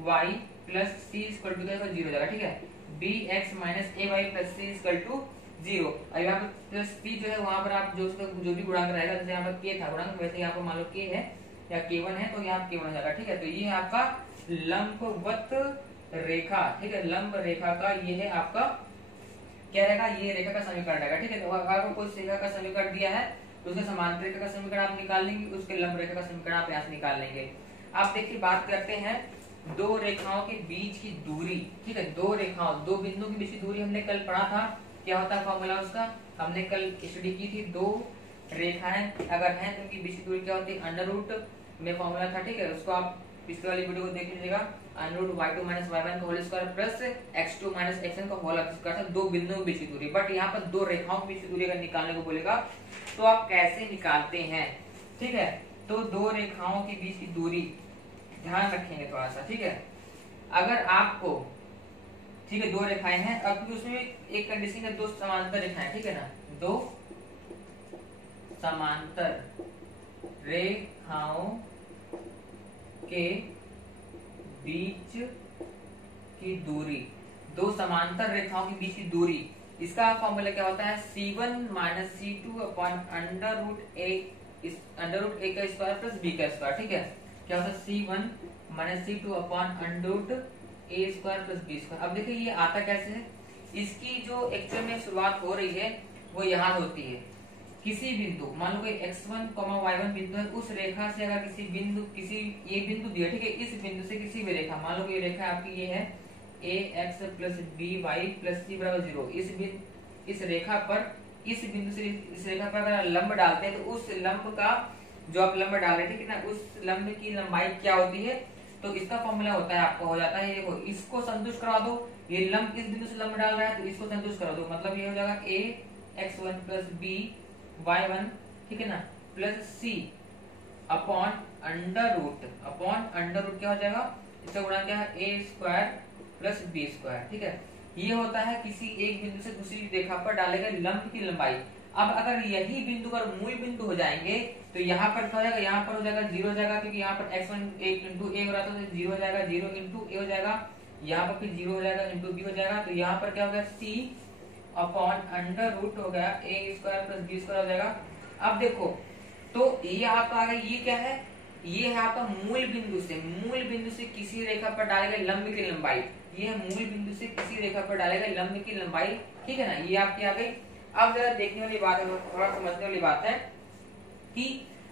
y plus c equal to 0 हो जाएगा, ठीक है, b x minus a y plus c equal to 0। अब यहाँ पर प्लस पी जो है वहां पर आप जो भी गुणांक रहेगा, जैसे यहाँ पर के था गुणांक, वैसे यहाँ पर मान लो के है या k1 है तो यहाँ k1 हो जाएगा, ठीक है, तो ये है आपका लंबवत रेखा, ठीक है, लंब रेखा का ये है आपका क्या रहेगा, ये रेखा का समीकरण रहेगा, ठीक है। तो अगर कोई रेखा का समीकरण दिया है तो उसके समांतर रेखा का समीकरण आप निकाल लेंगे, उसके लंब रेखा का समीकरण आप यहाँ से निकाल लेंगे। आप देखिए बात करते हैं दो रेखाओं के बीच की दूरी, ठीक है, दो रेखाओं दो बिंदु के बीच की दूरी हमने कल पढ़ा था, क्या होता है फॉर्मूला उसका, हमने कल स्टडी की थी, दो रेखाएं अगर हैं तो उनकी बीच की दूरी क्या होती है, अंडर रूट में फॉर्मूला था, ठीक है, उसको आप पिछले वाली वीडियो को देख लीजिएगा, under root y2 minus y1 का whole square plus x2 minus xn का होल स्क्वायर था, दो बिंदुओं के बीच की दूरी। बट यहाँ पर दो रेखाओं के बीच की दूरी अगर निकालने को बोलेगा तो आप कैसे निकालते हैं, ठीक है, तो दो रेखाओं के बीच की दूरी ध्यान रखेंगे थोड़ा सा, ठीक है, अगर आपको, ठीक है, दो रेखाएं हैं, अब उसमें एक कंडीशन है, दो समांतर रेखाएं, ठीक है ना, दो समांतर रेखाओं के बीच की दूरी, दो समांतर रेखाओं के बीच की दूरी, इसका फॉर्मूला क्या होता है, c1 minus c2 upon under root a का स्क्वायर प्लस b का स्क्वायर, ठीक है, क्या होता है c1 minus c2 upon under root a square plus b square. अब देखिए ये आता कैसे है, इसकी जो एक्चुअल में शुरुआत हो रही है वो यहाँ होती है, किसी बिंदु मान लो कोई x1, y1 बिंदु है, उस रेखा से अगर किसी बिंदु ये बिंदु दिया, ठीक है, इस बिंदु से किसी भी रेखा, मान लो ये रेखा आपकी ये है ax plus b y plus c बराबर 0, इस रेखा पर इस बिंदु से इस रेखा पर अगर लंब डालते हैं तो उस लंब का जो आप लंब डाल रहे थे कितना, उस लंब की लंबाई क्या होती है, तो इसका फॉर्मूला होता है आपका हो जाता है, ये देखो इसको संतुष्ट करा दो, ये लंब इस बिंदु से लंब डाल रहा है तो इसको संतुष्ट करा दो, मतलब ये हो जाएगा a x1 plus b y1, ठीक है ना, plus c upon under root क्या हो जाएगा, इसका गुणा क्या है a square plus b square, ठीक है, ये होता है किसी एक बिंदु से दूसरी रेखा पर डाले गए लंब की लंबाई। अब अगर यही बिंदु पर मूल बिंदु हो जाएंगे तो यहाँ पर क्या हो जाएगा, यहाँ पर हो जाएगा 0 हो जाएगा, क्योंकि यहाँ पर x1 इंटू a हो रहा था तो 0 हो जाएगा, 0 इंटू a हो जाएगा, यहाँ पर फिर 0 हो जाएगा इंटू b हो जाएगा, तो यहाँ पर क्या हो गया c अपॉन अंडर रूट हो गया a square plus b square हो जाएगा। अब देखो तो ये आपका आ गया, ये क्या है, ये है आपका मूल बिंदु से किसी रेखा पर डाले गए लंब की लंबाई, ये है मूल बिंदु से किसी रेखा पर डाले गए लंब की लंबाई, ठीक है ना, ये आपकी आ गई। अब जरा देखने वाली बात है, थोड़ा समझने वाली बात है कि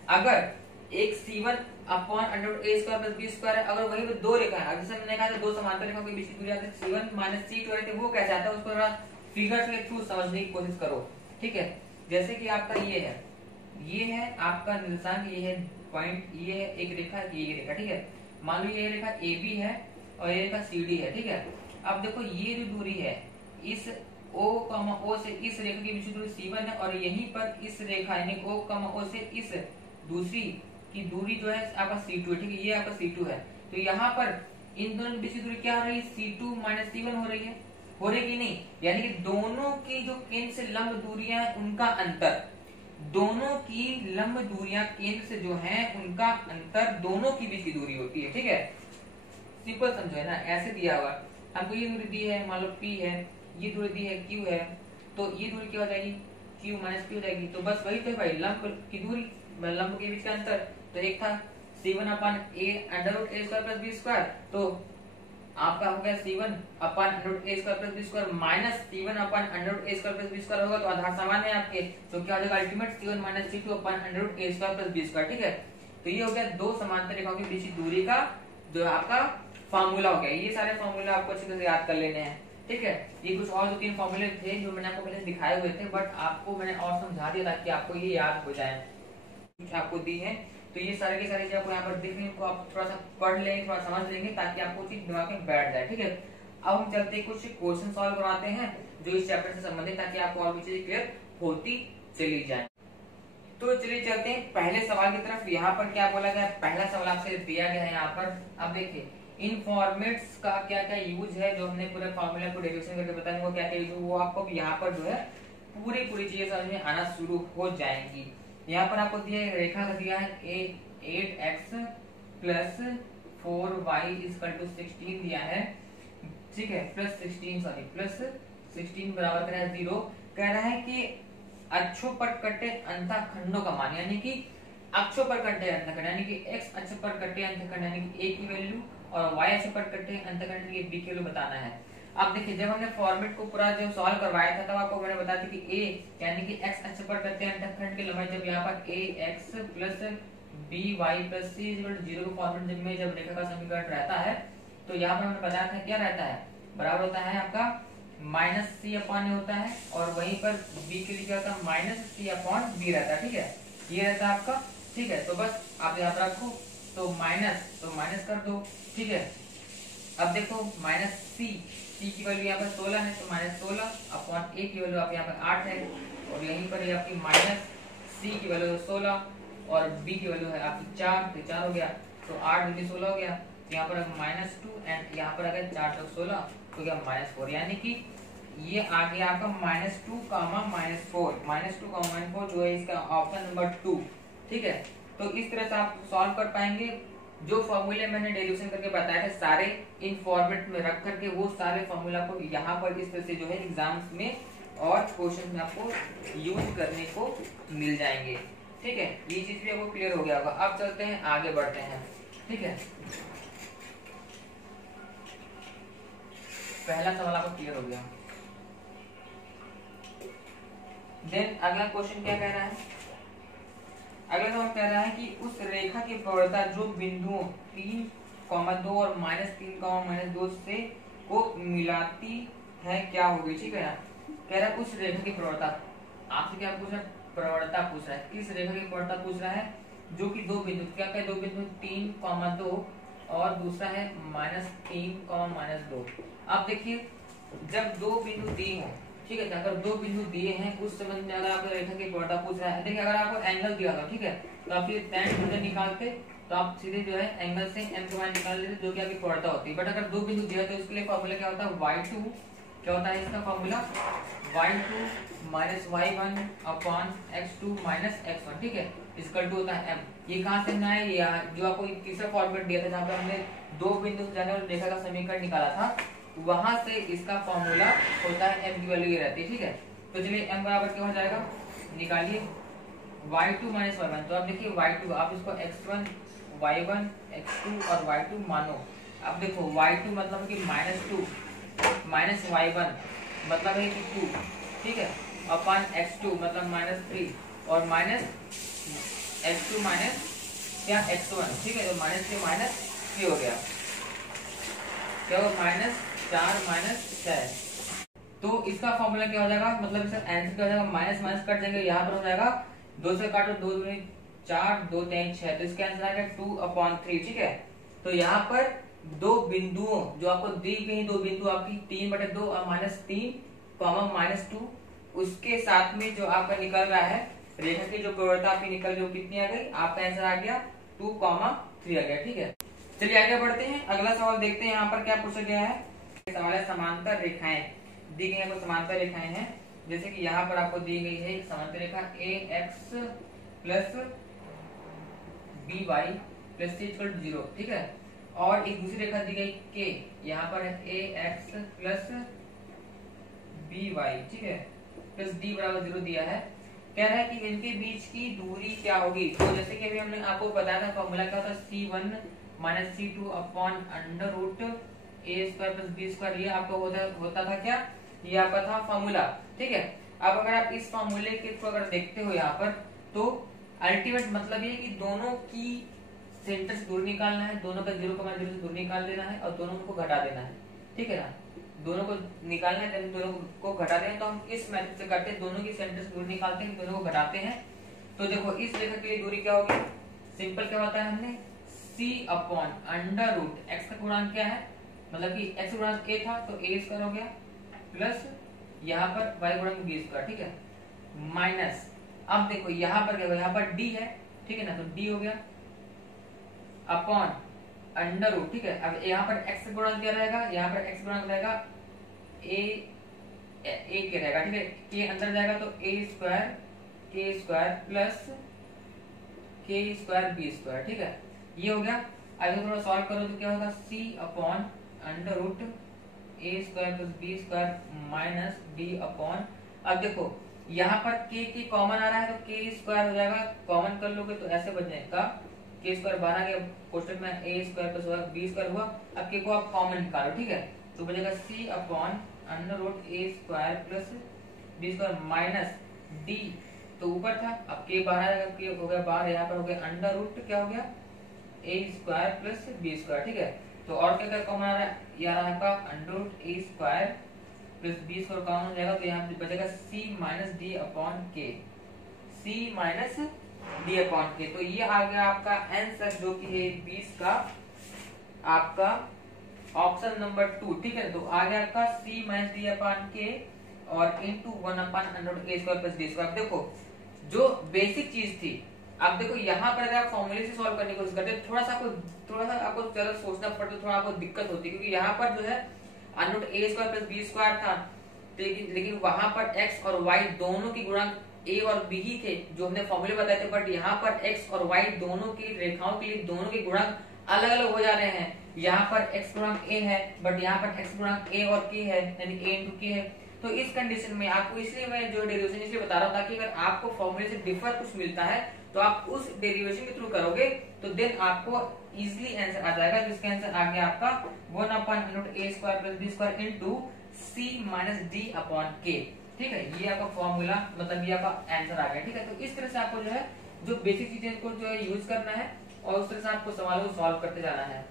अगर एक c1 upon under root a square plus b square है, अगर वही दो रेखा है, जैसे मैंने कहा था दो समांतर रेखाओं के बीच की दूरी आती है c1 माइनस c2 रहती है, वो कैसे आता है उसको थोड़ा फिगर्स के थ्रू समझने की कोशिश करो, ठीक है, जैसे कि आपका ये है आपका निर्देशांक, ये है पॉइंट, ये है एक रेखा, ये रेखा, ठीक है, मान लो ये रेखा AB है और ये रेखा CD है, ठीक है। अब देखो ये जो दूरी है इस O से इस रेखा के बीच की दूरी C1 है और यहीं पर इस रेखा यानी O से इस दूसरी की दूरी जो है आपका C2 है, ठीक है, ये आपका C2 है, तो यहाँ पर इन दोनों के बीच की दूरी क्या हो रही है, C2 माइनस C1 हो रही है, हो रही कि नहीं, यानी कि दोनों की जो केंद्र से लंब दूरियां हैं उनका अंतर, दोनों की लंब दूरियां केंद्र से जो है उनका अंतर दोनों के बीच की दूरी होती है। ठीक है, सिंपल समझो है ना, ऐसे दिया हुआ हमको ये दूरी दी है, मान लो P है, ये दूरी दी है Q है, तो ये दूरी क्या हो जाएगी, Q माइनस P हो जाएगी। तो बस वही तो भाई, लंब की दूरी, लंब के बीच का अंतर। तो एक था C1 upon A under root A square plus B square, तो आपका हो गया C1 upon under root A square plus B square minus C1 upon under root A square plus B square होगा, तो आधार समान है आपके, तो क्या हो जाएगा ultimate C1 minus C2 upon under root A square plus B square. ठीक है, तो ये हो गया दो समांतर रेखाओं के बीच की दूरी का जो आपका फार्मूला हो गया। ये सारे फार्मूले आपको अच्छे से याद कर लेने हैं। ठीक है, ये कुछ और दो तीन फार्मूले थे जो मैंने आपको पहले दिखाए हुए थे, बट आपको मैंने और समझा दिया ताकि आपको ये याद हो जाए, कुछ आपको दी है। तो ये सारे के सारे जो आपको यहाँ पर दिख रहे हैं, इनको आप थोड़ा सा पढ़ लेंगे, थोड़ा समझ लेंगे, ताकि आपको चीज दिमाग में बैठ जाए। ठीक है, अब हम चलते हैं कुछ क्वेश्चन सॉल्व करवाते हैं जो इस चैप्टर से संबंधित, ताकि आपको और भी चीजें क्लियर होती चली जाए। तो चलिए चलते हैं पहले सवाल की तरफ। यहाँ पर क्या बोला गया, पहला सवाल आपसे दिया गया है यहाँ पर। अब देखिए इन फॉर्मेट्स का क्या क्या यूज है, जो हमने पूरे फॉर्मूला को डेरिवेशन करके बताया वो क्या क्या यूज है, वो आपको यहाँ पर जो है पूरी चीजें समझ में आना शुरू हो जाएंगी। यहाँ पर आपको दिया है, रेखा का दिया है 8x plus 4y equal to 16 दिया है। ठीक है, प्लस 16 बराबर कर 0। कह रहा है कि अक्षों पर कटे अंतःखंडों का मान, यानी कि अक्षों पर कटे अंतःखंड, यानी कि x अक्ष पर कटे अंतःखंड यानी कि a की वैल्यू, और y अक्ष पर कटे अंतःखंड की b की वैल्यू बताना है। अब देखिए जब हमने फॉर्मेट को पूरा जो सॉल्व करवाया था तब आपको मैंने बताया था कि a यानी कि x अक्ष पर कटे अंतःखंड की लंबाई, जब यहाँ पर ax plus by plus c 0 का फॉर्मेट जब में जब रेखा का समीकरण रहता है, तो यहाँ पर हमने बताया था क्या रहता है, बराबर होता है आपका माइनस सी अपॉन ए होता है, और वहीं पर b के लिए क्या होता है माइनस सी अपॉन बी रहता है। ठीक है, ये रहता है आपका। ठीक है, तो बस आप याद रखो, तो माइनस कर दो। ठीक है, अब देखो माइनस सी की वैल्यू यहाँ पर 16 है, तो माइनस 16 अपॉन ए की वैल्यू आप यहाँ पर 8 है, और यहीं पर ये आपकी माइनस सी की वैल्यू 16 और बी की वैल्यू है आपकी 4, तो 4 हो गया, तो 8 दूनी 16 हो गया। यहाँ पर -2 एंड यहाँ पर अगर 4 तो 16 तो क्या -4, यानी कि ये आ गया आपका -2, -4 जो है इसका ऑप्शन नंबर 2। ठीक है, तो इस तरह से आप सॉल्व कर पाएंगे। जो फॉर्मूले मैंने डेरिवेशन करके बताए थे सारे इन फॉर्मेट में रख करके, वो सारे फॉर्मूला को यहाँ पर इस तरह से जो है एग्जाम्स में और क्वेश्चन में आपको यूज करने को मिल जाएंगे। ठीक है, ये चीज भी आपको क्लियर हो गया होगा। अब चलते हैं आगे बढ़ते हैं। ठीक है, पहला सवाल आपको क्लियर हो गया। देन अगला क्वेश्चन क्या कह रहा है, अगला सवाल कह रहा है कि उस रेखा की प्रवणता जो बिंदुओं 3,2 और -3,-2 से को मिलाती है क्या होगी। ठीक है ना, कह रहा है उस रेखा की प्रवणता, आपसे क्या पूछ रहा है, प्रवणता पूछ रहा है, किस रेखा की प्रवणता पूछ रहा है, जो कि दो बिंदु, क्या क्या दो बिंदु 3,2 और दूसरा है -3,-2। अब देखिए जब दो बिंदु दिए हों, ठीक है, अगर दो बिंदु दिए हैं उस संबंध में अगर आपको रेखा की प्रवणता पूछ रहा है, देखिए अगर आपको एंगल दिया था, ठीक है, तो आप ये tan थीटा निकालते, तो आप सीधे जो है एंगल से m का मान निकाल लेते, जो कि आपकी प्रवणता होती है। बट अगर दो बिंदु दिया तो इसके लिए फॉर्मूला क्या होता है, y2, क्या होता है इसका formula, y2 minus y1 upon x2 minus x1। ठीक है, इसका 2 होता है m। ये कहाँ से ना है, ये जो आपको तीसरा फॉर्मेट दिया था जहाँ पर हमने दो बिंदु जाने और रेखा का समीकरण निकाला था, वहां से इसका फॉर्मूला होता है m की वैल्यू ये रहती है। ठीक है, तो चलिए m बराबर क्या हो जाएगा, निकालिए y2 माइनस y1। तो आप देखिए y2 आप इसको x1 y1 x2 और y2 मानो। अब देखो y2 मतलब कि -2 माइनस y1 मतलब है कि 2, ठीक है, अपन x2 मतलब -3 और माइनस x2 माइनस क्या x1। ठीक है, तो -3 हो गया, क्या हो -4 तो इसका फॉर्मूला क्या हो जाएगा, मतलब इसका आंसर क्या हो जाएगा, माइनस माइनस कट जाएंगे, यहाँ पर हो जाएगा 2 से काटो 2 दूनी 4 2 3 6, तो इसका आंसर आएगा 2/3। ठीक है, तो यहाँ पर दो बिंदुओं जो आपको दी गई, दो बिंदु आपकी 3/2 और -3 -2, उसके साथ में जो आपका निकल रहा है रेखा की जो प्रवणता आपकी निकल जो कितनी आ गई, आपका आंसर आ गया 2,3 आ गया। ठीक है, चलिए आगे बढ़ते हैं, अगला सवाल देखते हैं यहाँ पर क्या पूछा गया है। सवाल है समांतर रेखाएं दी गई है, समांतर रेखाएं हैं जैसे कि यहाँ पर आपको दी गई है एक समांतर रेखा a x plus b y plus c equal to 0, ठीक है। और एक दूसरी रेखा दी गई के, यहाँ पर है a x plus b Y, ठीक है, प्लस डी बराबर 0 दिया है। कह रहा है कि इनके बीच की दूरी क्या होगी। तो जैसे कि अभी हमने आपको बताया था फॉर्मूला क्या होता है, C1 minus C2 upon under root a square plus b square. ये आपका होता था क्या, ये आपका था फॉर्मूला, ठीक है। अब अगर आप इस फॉर्मूले के थ्रू अगर देखते हो यहाँ पर, तो अल्टीमेट मतलब ये कि दोनों की सेंटर से दूर निकालना है, दोनों का 0,0 से दूर निकाल देना है और दोनों को घटा देना है, ठीक है ना। दोनों को निकालना है, दोनों को घटा देना है। तो हम इस मेथड से करते हैं, दोनों की सेंटर से दूर निकालते हैं, दोनों को घटाते हैं। तो देखो इस रेखा के लिए दूरी क्या होगी, सिंपल क्या होता है, हमने c upon under root x का गुणांक क्या है, मतलब कि x गुणांक a था तो a स्क्वायर हो गया, प्लस यहाँ पर y गुणांक b स्क्वायर, ठीक है, माइनस अब देखो यहाँ पर क्या होगा, यहाँ पर d है, ठीक है ना, तो d हो गया अपॉन अंडर रूट, ठीक है। अब यहाँ पर x गुणांक क्या रहेगा, यहाँ पर x गुणांक रहेगा a के रहेगा, ठीक है, k अंदर जाएगा तो a square k square plus k square b square, ठीक है, ये हो गया। अब थोड़ा सॉल्व करो तो क्या होगा, c upon under root a square plus b square minus d upon, अब देखो यहाँ पर k कॉमन आ रहा है तो k स्क्वायर हो जाएगा, कॉमन कर लोगे तो ऐसे बन जाएगा k स्क्वायर बाहर आ गया, क्वेश्चन में a square plus b square हुआ। अब k को आप कॉमन निकालो, ठीक है, तो बचेगा c upon under root a square plus b square minus d, तो ऊपर था, अब k बाहर आएगा, k हो गया बाहर, यहाँ पर हो गया अंडर रूट क्या हो गया a square plus b square, ठीक है। तो और क्या कॉमन आ रहा है, ये आ रहा है आपका under root a square plus b square common हो जाएगा, तो यहाँ पे बचेगा c minus d upon k, c minus d upon k। तो ये आ गया आपका आंसर जो कि है 20 का आपका ऑप्शन नंबर 2, ठीक है। तो आ गया आपका c minus d upon k और into 1 upon under root a square plus d square. अब देखो जो बेसिक चीज थी, अब देखो यहाँ पर अगर आप फॉर्मूले से सॉल्व करने की कोशिश करते हैं, थोड़ा सा आपको ज्यादा सोचना पड़ता है, थोड़ा आपको दिक्कत होती है, क्योंकि यहाँ पर जो है under root a square plus b square था, लेकिन वहां पर x और y दोनों की गुणांक a और b ही थे जो हमने फॉर्मूले बताए थे, बट यहाँ पर x और y दोनों की रेखाओं के लिए दोनों के गुणांक अलग अलग हो जा रहे हैं। यहाँ पर x गुणांक a है, बट यहाँ पर x गुणांक a और k है, यानी a इंटू k है। तो इस कंडीशन में आपको, इसलिए मैं जो डेरिवेशन इसलिए बता रहा हूँ ताकि अगर आपको फॉर्मूले से डिफर कुछ मिलता है तो आप उस डेरिवेशन के थ्रू करोगे तो देन आपको इजीली आंसर आ जाएगा, जिसका आंसर आ गया आपका 1 upon root a square plus b square into c minus d upon k, ठीक है। ये आपका फॉर्मूला, मतलब ये आपका आंसर आ गया, ठीक है। तो इस तरह से आपको जो है जो बेसिक चीजें को जो है यूज करना है और उस तरह से आपको सवालों को सॉल्व करते जाना है,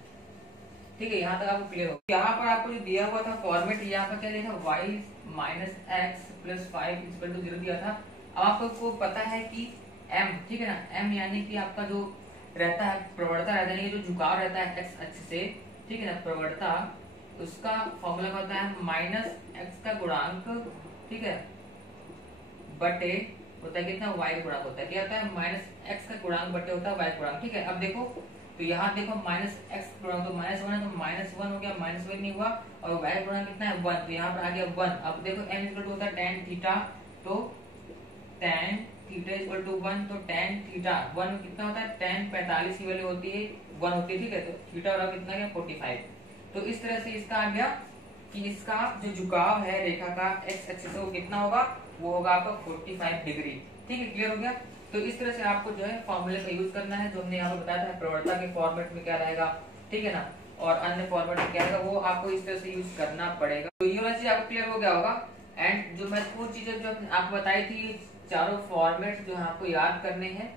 ठीक है। यहाँ तक आपको क्लियर हो। यहाँ पर आपको जो दिया हुआ था फॉर्मेट, यहाँ पर क्या दिया था, y minus x plus 5 equal to 0 दिया था। अब आपको पता है कि m, ठीक है ना, m यानी कि आपका जो रहता है प्रवणता रहता है, जो झुकाव रहता है x अक्ष से, ठीक है ना, प्रवणता, उसका फॉर्मूला होता है माइनस x का गुणांक, ठीक है, बटे होता है कितना, y का गुणांक होता है, क्या होता है, माइनस x का गुणांक बटे होता है y का गुणांक, ठीक है। अब देखो तो यहाँ देखो माइनस x गुणांक तो माइनस 1 है, तो माइनस 1 हो गया, माइनस 1 नहीं हुआ, और y गुणांक कितना है 1, तो यहाँ पर आ गया 1। अब देखो m इक्वल टू होता है tan थीटा, तो tan थीटा इक्वल टू 1, तो tan थीटा 1 कितना होता है, tan 45 की वैल्यू होती है 1 होती है, ठीक है, तो थीटा वाला कितना गया 45। तो इस तरह से इसका आ गया कि इसका जो झुकाव है रेखा का x एक्सिस से वो कितना होगा, वो होगा आपका 45 डिग्री, ठीक है, क्लियर हो गया। तो इस तरह से आपको जो है फॉर्मूले का यूज करना है, जो हमने यहाँ पर बताया था प्रवणता के फॉर्मेट में क्या रहेगा, ठीक है ना, और अन्य फॉर्मेट में क्या रहेगा, वो आपको इस तरह से यूज करना पड़ेगा। तो ये वाला चीज आपको क्लियर हो गया होगा। एंड जो महत्वपूर्ण चीजें जो आपको बताई थी, चारों फॉर्मेट जो है आपको याद करने हैं,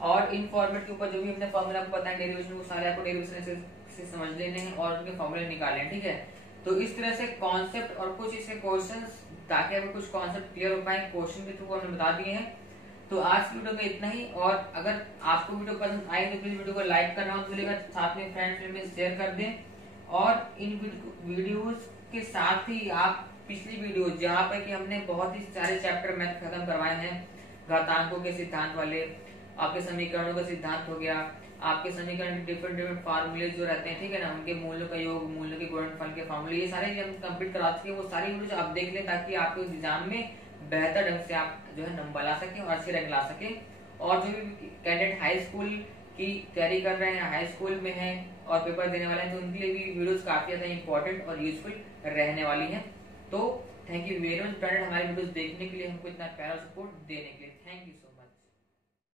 और इन फॉर्मेट के ऊपर जो भी हमने फॉर्मूला आपको बताया डेरिवेशन, वो सारे आपको डेरिवेशन से समझ लेने हैं और उनके फॉर्मूले निकालने हैं, ठीक है। तो इस तरह से कॉन्सेप्ट और कुछ इसके क्वेश्चंस, ताकि आपको कुछ कॉन्सेप्ट क्लियर हो पाए, क्वेश्चन के थ्रू हमने बता दिए हैं। तो आज की वीडियो में इतना ही, और अगर आपको वीडियो पसंद आई तो प्लीज वीडियो को लाइक करना मत भूलिएगा, साथ में फ्रेंड में शेयर कर दें, और इन वीडियोस के साथ ही आप पिछली वीडियो जहाँ पे कि हमने बहुत ही सारे चैप्टर मैथ खत्म करवाए हैं, घातांकों के सिद्धांत वाले, आपके समीकरणों का सिद्धांत हो गया, आपके समीकरण के डिफरेंट फार्मूले जो रहते हैं, ठीक है ना, उनके मूल्यों का योग, मूल्यों के गुणनफल के फार्मूले, ये सारे हम कंप्लीट करा चुके हैं। वो सारी वीडियो आप देख लें ताकि आपको एग्जाम में बेहतर ढंग से आप जो है नंबर ला सके और अच्छे रैंक ला सके। और जो भी कैंडिडेट हाई स्कूल की तैयारी कर रहे हैं, हाई स्कूल में हैं और पेपर देने वाले हैं, तो उनके लिए भी वीडियोस काफी ज्यादा इंपॉर्टेंट और यूजफुल रहने वाली हैं। तो thank you very much friend, हमारे वीडियोस देखने के लिए, हमको इतना प्यारा सपोर्ट देने के लिए। Thank you so much.